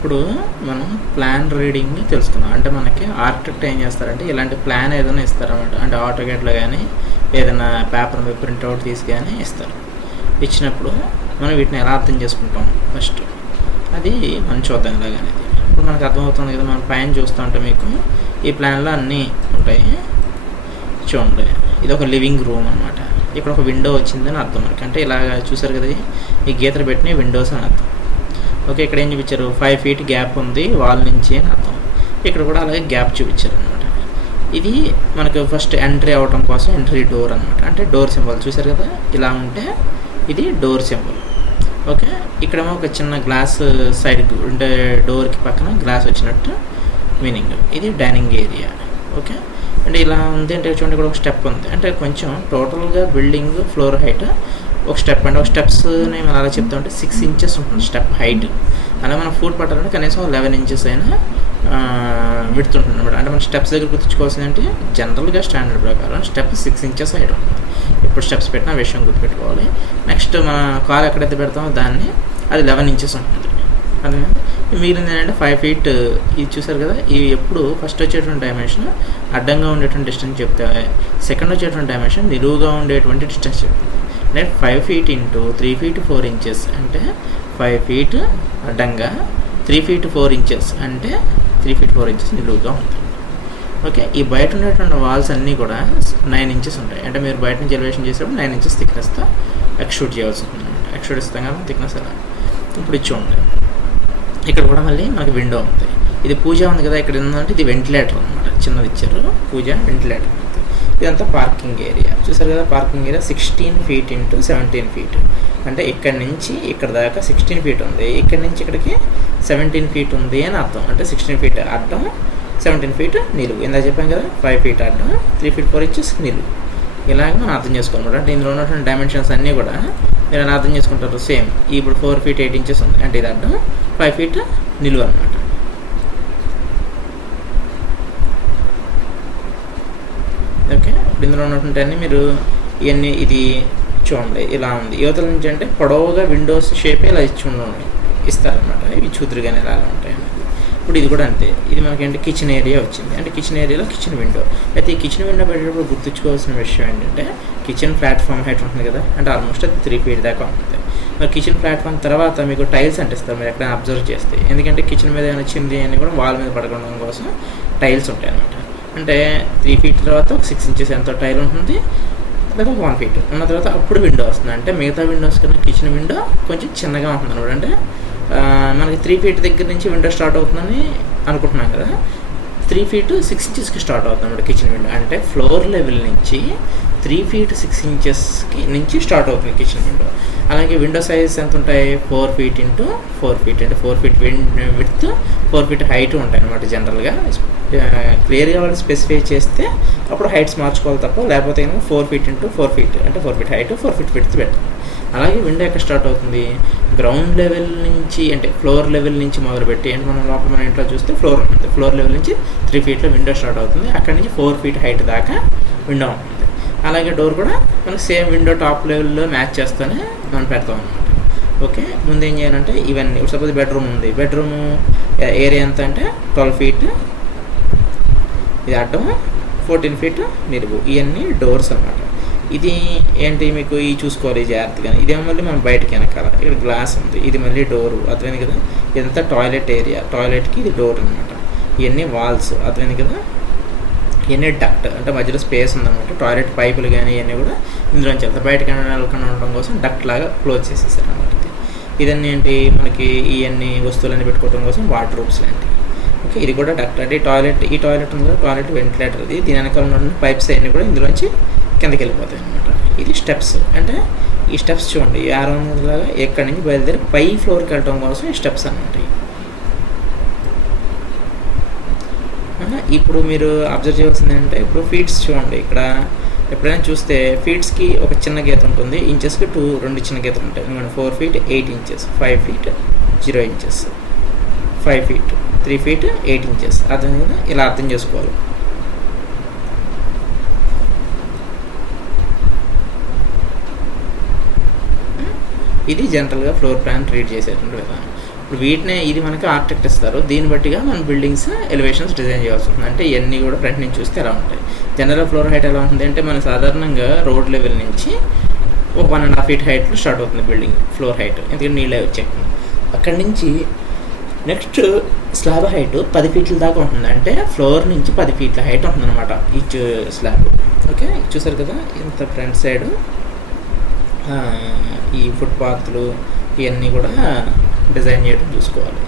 ఇప్పుడు మనం plan reading తెలుసుకుందాం. అంటే మనకి ఆర్కిటెక్ట్ ఏం చేస్తారంటే ఇలాంటి ప్లాన్ ఏదైనా ఇస్తారన్నమాట. అంటే ఆటోకేట్లో కానీ ఏదైనా పేపర్ మీద ప్రింట్అవుట్ తీసి కానీ ఇస్తారు. ఇచ్చినప్పుడు మనం వీటిని ఎలా అర్థం చేసుకుంటాం ఫస్ట్ అది మనం చూద్దాం. ఇలాగనేది ఇప్పుడు మనకు అర్థమవుతుంది కదా. మనం పైన చూస్తూ ఉంటే మీకు ఈ ప్లాన్లో అన్నీ ఉంటాయి. చూడండి, ఇది ఒక లివింగ్ రూమ్ అనమాట. ఇక్కడ ఒక విండో వచ్చిందని అర్థం మనకి. అంటే ఇలాగ చూసారు కదా, ఈ గీతలు పెట్టిన విండోస్ అని అర్థం. ఓకే, ఇక్కడ ఏం చూపించారు, 5 feet గ్యాప్ ఉంది వాల్ నుంచి అని అర్థం. ఇక్కడ కూడా అలాగే గ్యాప్ చూపించారు అనమాట. ఇది మనకు ఫస్ట్ ఎంట్రీ అవ్వడం కోసం ఎంట్రీ డోర్ అనమాట. అంటే డోర్ సింబల్ చూసారు కదా, ఇలా ఉంటే ఇది డోర్ సింబల్. ఓకే, ఇక్కడేమో ఒక చిన్న గ్లాస్ సైడ్ అంటే డోర్కి పక్కన గ్లాస్ వచ్చినట్టు మీనింగ్. ఇది డైనింగ్ ఏరియా. ఓకే, అంటే ఇలా ఉంది అంటే చూడండి, ఇక్కడ ఒక స్టెప్ ఉంది. అంటే కొంచెం టోటల్గా బిల్డింగ్ ఫ్లోర్ హైట్ ఒక స్టెప్ అంటే ఒక స్టెప్స్ని మనం అలా చెప్తా ఉంటే 6 inches ఉంటుంది స్టెప్ హైట్. అలా మనం ఫుట్ పట్టాలంటే కనీసం 11 inches అయినా విడుతుంటుంది అనమాట. అంటే మనం స్టెప్స్ దగ్గర గుర్తుంచుకోవాల్సింది అంటే జనరల్గా స్టాండర్డ్ ప్రకారం స్టెప్ 6 inches హైట్ ఉంటుంది. ఇప్పుడు స్టెప్స్ పెట్టిన విషయం గుర్తుపెట్టుకోవాలి. నెక్స్ట్ మన కార్ ఎక్కడైతే పెడతామో దాన్ని అది 11 inches ఉంటుంది. అదే మిగిలింది ఏంటంటే 5 feet. ఇది చూసారు కదా, ఇవి ఎప్పుడు ఫస్ట్ వచ్చేటువంటి డైమెన్షన్ అడ్డంగా ఉండేటువంటి డిస్టెన్స్ చెప్తే, సెకండ్ వచ్చేటువంటి డైమెన్షన్ నిలువుగా ఉండేటువంటి డిస్టెన్స్ చెప్తుంది. అంటే 5 feet into 3 feet 4 inches అంటే 5 feet అడ్డంగా, 3 feet 4 inches అంటే 3 feet 4 inches నిలువుగా ఉంటుంది. ఓకే, ఈ బయట ఉండేటువంటి వాల్స్ అన్నీ కూడా 9 inches ఉంటాయి. అంటే మీరు బయట నుంచి ఎలివేషన్ చేసేటప్పుడు 9 inches థిక్నెస్తో ఎక్స్ట్రూడ్ చేయాల్సి ఉంటుంది అనమాట. ఎక్స్ట్రూడ్ ఇస్తాం కదా థిక్నెస్ అలా. ఇప్పుడు ఇచ్చి ఉంటుంది. ఇక్కడ కూడా మళ్ళీ మనకి విండో ఉంది. ఇది పూజ ఉంది కదా, ఇక్కడ ఏంటంటే ఇది వెంటిలేటర్ అనమాట. చిన్నది ఇచ్చారు, పూజ వెంటిలేటర్. ఇదంతా పార్కింగ్ ఏరియా. చూసారు కదా, parking area 16 feet into 17 feet. అంటే ఇక్కడ నుంచి ఇక్కడ దాకా 16 feet ఉంది, ఇక్కడ నుంచి ఇక్కడికి 17 feet ఉంది అని అర్థం. అంటే 16 feet అడ్డం, 17 feet నిలువు. ఇందా చెప్పాం కదా, 5 feet అడ్డం, 3 feet 4 inches నిలువు. ఇలాగ మనం అర్థం చేసుకోవాలి. అంటే ఇందులో ఉన్నటువంటి డైమెన్షన్స్ అన్నీ కూడా మీరు ఎలా అర్థం చేసుకుంటారు, సేమ్. ఇప్పుడు 4 feet 8 inches ఉంది అంటే ఇది అడ్డం, 5 feet నిలువు అనమాట. ఓకే, ఇప్పుడు ఇందులో ఉన్నటువంటి అన్నీ మీరు ఇవన్నీ ఇది చూడండి ఇలా ఉంది. యువతల నుంచి అంటే పొడవుగా విండోస్ షేప్ ఇలా ఇస్తారనమాట. ఇవి చూదురుగానే ఇలా ఉంటాయి అన్నది. ఇప్పుడు ఇది కూడా అంతే. ఇది మనకేంటి కిచెన్ ఏరియా వచ్చింది. అంటే కిచెన్ ఏరియాలో కిచెన్ విండో. అయితే ఈ కిచెన్ విండో పెట్టేటప్పుడు గుర్తుంచుకోవాల్సిన విషయం ఏంటంటే, కిచెన్ ప్లాట్ఫామ్ హైట్ ఉంటుంది కదా, అంటే ఆల్మోస్ట్ అది 3 feet దాకా ఉంటుంది. మరి కిచెన్ ప్లాట్ఫామ్ తర్వాత మీకు టైల్స్ అంటిస్తారు మీరు ఎక్కడైనా అబ్జర్వ్ చేస్తే. ఎందుకంటే కిచెన్ మీద ఏమైనా చింది అని కూడా వాల్ మీద పడకుండా కోసం టైల్స్ ఉంటాయి అనమాట. అంటే 3 feet తర్వాత ఒక 6 inches ఎంతో టైల్ ఉంటుంది, లేదా 1 feet ఉన్న తర్వాత అప్పుడు విండో వస్తుంది. అంటే మిగతా విండోస్ కన్నా కిచెన్ విండో కొంచెం చిన్నగా ఉంటుంది అనమాట. అంటే మనకి 3 feet దగ్గర నుంచి విండో స్టార్ట్ అవుతుందని అనుకుంటున్నాం కదా, 3 feet 6 inchesకి స్టార్ట్ అవుతుంది అన్నమాట కిచెన్ విండో. అంటే ఫ్లోర్ లెవెల్ నుంచి 3 feet 6 inchesకి నుంచి స్టార్ట్ అవుతుంది కిచెన్ విండో. అలాగే విండో సైజ్ ఎంత ఉంటాయి, 4 feet into 4 feet. అంటే 4 feet విడ్త్, 4 feet హైట్ ఉంటాయి అనమాట. జనరల్గా క్లియర్గా వాళ్ళు స్పెసిఫై చేస్తే అప్పుడు హైట్స్ మార్చుకోవాలి తప్ప, లేకపోతే 4 feet into 4 feet అంటే 4 feet హైట్ 4 feet విడ్త్ పెట్టాలి. అలాగే విండో ఎక్కడ స్టార్ట్ అవుతుంది, గ్రౌండ్ లెవెల్ నుంచి అంటే ఫ్లోర్ లెవెల్ నుంచి మొదలుపెట్టి, అంటే మనం లోపల మన ఇంట్లో చూస్తే ఫ్లోర్ ఉంటుంది, ఫ్లోర్ లెవెల్ నుంచి 3 feetలో విండో స్టార్ట్ అవుతుంది. అక్కడి నుంచి 4 feet హైట్ దాకా విండో ఉంటుంది. అలాగే డోర్ కూడా మనకి సేమ్ విండో టాప్ లెవెల్లో మ్యాచ్ చేస్తూనే మనం పెడతాం అనమాట. ఓకే, ముందు ఏం చేయాలంటే ఇవన్నీ, సపోజ్ బెడ్రూమ్ ఉంది, బెడ్రూమ్ ఏరియా ఎంత అంటే 12 feet ఇది అడ్డం, 14 feet నిలువు. ఇవన్నీ డోర్స్ అనమాట. ఇది ఏంటి మీకు ఈ చూసుకోవాలి జాగ్రత్తగా. ఇదేమో మళ్ళీ మనం బయటకి వెనకాల ఇక్కడ గ్లాస్ ఉంది, ఇది మళ్ళీ డోరు. అర్థమైంది కదా, ఇదంతా టాయిలెట్ ఏరియా, టాయిలెట్కి ఇది డోర్ అనమాట. ఇవన్నీ వాల్స్. అర్థమైంది కదా, ఇవన్నీ డక్ట్ అంటే మధ్యలో స్పేస్ ఉందన్నమాట. టాయిలెట్ పైపులు కానీ ఇవన్నీ కూడా ఇందులోంచి వెళ్తాయి. బయటకి వెళ్ళకుండా ఉండడం కోసం డక్ట్ లాగా క్లోజ్ చేసేసారు అనమాట. ఇదన్నీ ఏంటి మనకి ఇవన్నీ వస్తువులన్నీ పెట్టుకోవడం కోసం వార్డ్రోబ్స్ లాంటివి. ఓకే, ఇది కూడా డక్ట్. అంటే ఈ టాయిలెట్ ఉంది కదా, టాయిలెట్ వెంటిలేటర్. ఇది దీని వెనకాల ఉన్న పైప్స్ అన్నీ కూడా ఇందులోంచి కిందకి వెళ్ళిపోతాయి అనమాట. ఇది స్టెప్స్. అంటే ఈ స్టెప్స్ చూడండి, 600 లాగా ఎక్కడి నుంచి బయలుదేరి పై ఫ్లోర్కి వెళ్ళడం కోసం ఈ స్టెప్స్ అనమాట. ఇప్పుడు మీరు అబ్జర్వ్ చేయాల్సింది ఏంటంటే, ఇప్పుడు ఫీట్స్ చూడండి. ఇక్కడ ఎప్పుడైనా చూస్తే ఫీట్స్కి ఒక చిన్న గీత ఉంటుంది, ఇంచెస్కి 2 చిన్న గీతలు ఉంటాయి. 4 feet 8 inches, 5 feet 0 inches, 5 feet 3 feet 8 inches. అర్థం కదా, ఇలా అర్థం చేసుకోవాలి. ఇది జనరల్గా ఫ్లోర్ ప్లాన్ ట్రీట్ చేసేటువంటి విధానం. ఇప్పుడు వీటినే ఇది మనకి ఆర్కిటెక్ట్ ఇస్తారు, దీన్ని బట్టిగా మనం బిల్డింగ్స్ ఎలివేషన్స్ డిజైన్ చేయాల్సి ఉంటుంది. అంటే ఇవన్నీ కూడా ఫ్రంట్ నుంచి చూస్తే ఎలా ఉంటాయి. జనరల్ ఫ్లోర్ హైట్ ఎలా ఉంటుంది అంటే మన సాధారణంగా రోడ్ లెవెల్ నుంచి ఒక 1.5 feet హైట్లో స్టార్ట్ అవుతుంది బిల్డింగ్ ఫ్లోర్ హైట్, ఎందుకంటే నీళ్ళే వచ్చాయి. అక్కడి నుంచి నెక్స్ట్ స్లాబ్ హైట్ 10 feet దాకా ఉంటుంది. అంటే ఫ్లోర్ నుంచి 10 feet హైట్ ఉంటుంది అనమాట ఈచ్ స్లాబ్. ఓకే, చూసారు కదా ఇంత ఫ్రంట్ సైడ్ ఈ ఫుట్పాత్లు ఇవన్నీ కూడా డిజైన్ చేయడం చూసుకోవాలి.